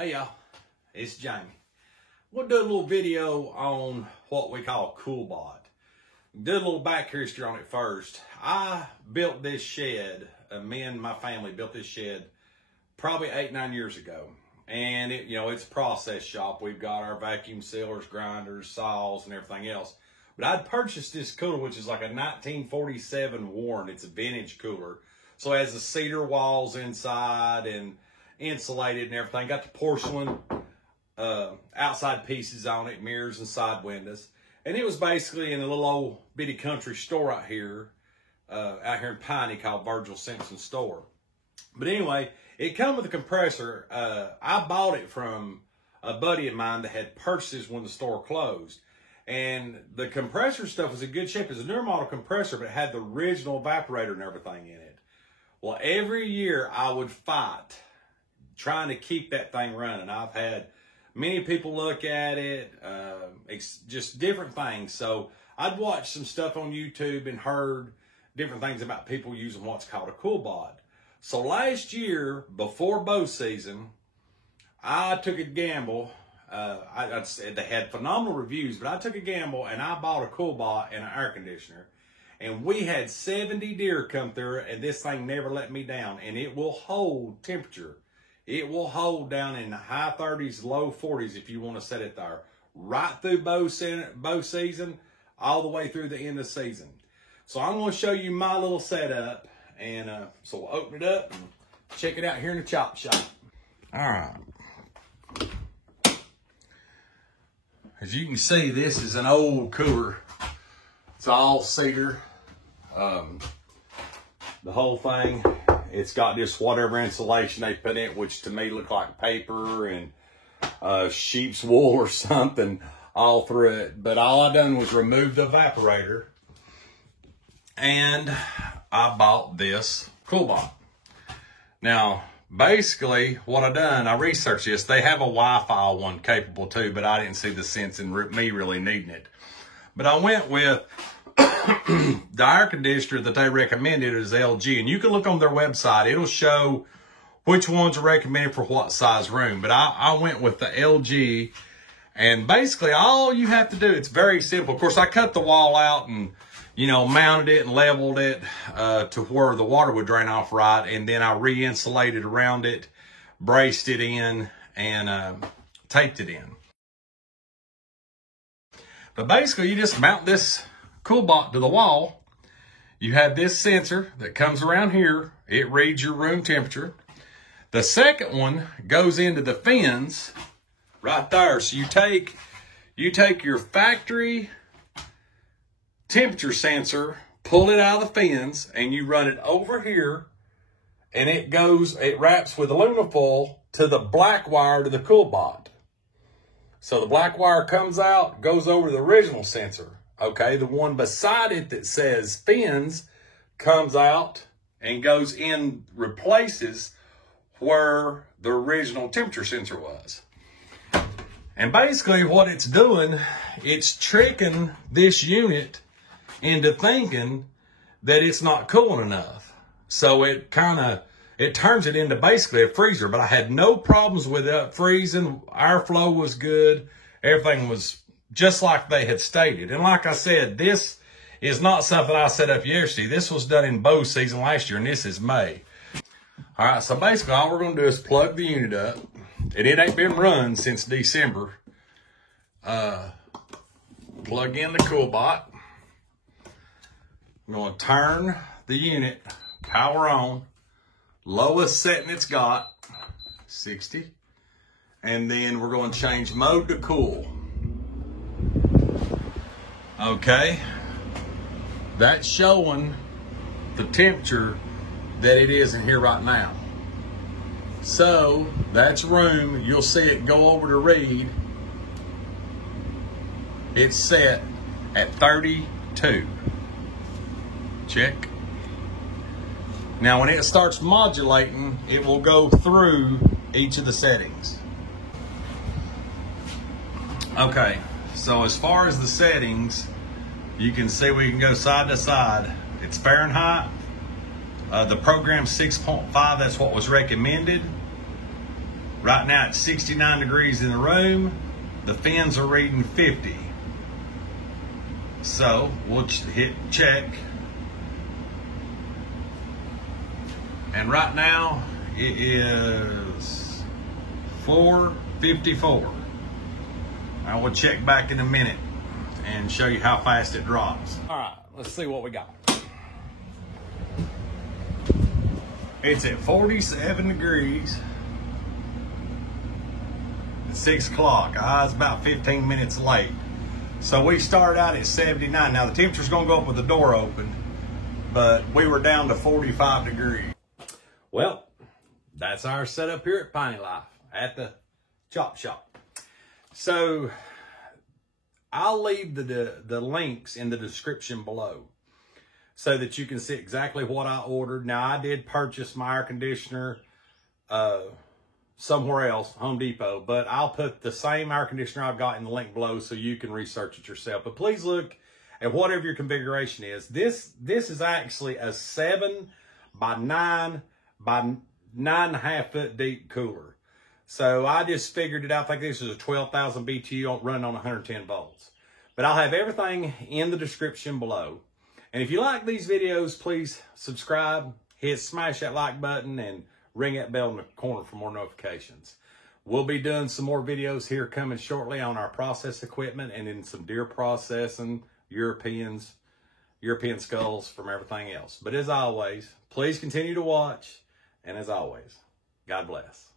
Hey y'all, it's Jamie. We'll do a little video on what we call CoolBot. Do a little back history on it first. I built this shed, me and my family built this shed probably 8-9 years ago. And it's a process shop. We've got our vacuum sealers, grinders, saws, and everything else. But I'd purchased this cooler, which is like a 1947 Warren. It's a vintage cooler. So it has the cedar walls inside and insulated and everything. Got the porcelain outside pieces on it, mirrors and side windows. And it was basically in a little old bitty country store out here in Piney called Virgil Simpson Store. But anyway, it come with a compressor. I bought it from a buddy of mine that had purchased it when the store closed. And the compressor stuff was in good shape. It was a newer model compressor, but it had the original evaporator and everything in it. Well, every year I would fight trying to keep that thing running. I've had many people look at it, just different things. So I'd watched some stuff on YouTube and heard different things about people using what's called a CoolBot. So last year, before bow season, I took a gamble. I'd said they had phenomenal reviews, but I took a gamble and I bought a CoolBot and an air conditioner. And we had 70 deer come through, and this thing never let me down. And it will hold temperature. It will hold down in the high 30s, low 40s if you want to set it there. Right through bow season, all the way through the end of the season. So I'm going to show you my little setup. And so we'll open it up and check it out here in the chop shop. All right. As you can see, this is an old cooler. It's all cedar. The whole thing, it's got this whatever insulation they put in it, which to me looked like paper and sheep's wool or something all through it. But all I done was remove the evaporator, and I bought this CoolBot. Now, basically what I done, I researched this. They have a Wi-Fi one capable too, but I didn't see the sense in me really needing it. But I went with the air conditioner that they recommended is LG, and you can look on their website. It'll show which ones are recommended for what size room. But I went with the LG, and basically all you have to do, it's very simple. Of course, I cut the wall out and mounted it and leveled it to where the water would drain off right, and then I re-insulated around it, braced it in, and taped it in. But basically, you just mount this CoolBot to the wall. You have this sensor that comes around here. It reads your room temperature. The second one goes into the fins right there. So you take your factory temperature sensor, pull it out of the fins, and you run it over here, and it wraps with aluminum foil to the black wire to the CoolBot. So the black wire comes out, goes over to the original sensor. Okay, the one beside it that says fins comes out and goes in, replaces where the original temperature sensor was. And basically what it's doing, it's tricking this unit into thinking that it's not cooling enough. So it turns it into basically a freezer. But I had no problems with it freezing. Airflow was good. Everything was just like they had stated. And like I said, this is not something I set up yesterday. This was done in bow season last year, and this is May. All right, so basically all we're going to do is plug the unit up. And it ain't been run since December. Plug in the CoolBot. I'm going to turn the unit, power on, lowest setting it's got, 60. And then we're going to change mode to cool. Okay, that's showing the temperature that it is in here right now. So that's room. You'll see it go over to read. It's set at 32. Check. Now when it starts modulating, it will go through each of the settings. Okay, so as far as the settings, you can see we can go side to side. It's Fahrenheit. The program 6.5, that's what was recommended. Right now it's 69 degrees in the room. The fins are reading 50. So we'll hit check. And right now it is 4:54. I will check back in a minute and show you how fast it drops. All right, let's see what we got. It's at 47 degrees. At 6 o'clock. I was about 15 minutes late. So we started out at 79. Now the temperature's gonna go up with the door open, but we were down to 45 degrees. Well, that's our setup here at Piney Life at the chop shop. So I'll leave the links in the description below so that you can see exactly what I ordered. Now, I did purchase my air conditioner somewhere else, Home Depot, but I'll put the same air conditioner I've got in the link below so you can research it yourself. But please look at whatever your configuration is. This is actually a 7 by 9 by 9.5 foot deep cooler. So I just figured it out. I think this is a 12,000 BTU running on 110 volts. But I'll have everything in the description below. And if you like these videos, please subscribe, smash that like button, and ring that bell in the corner for more notifications. We'll be doing some more videos here coming shortly on our process equipment and in some deer processing, European skulls from everything else. But as always, please continue to watch. And as always, God bless.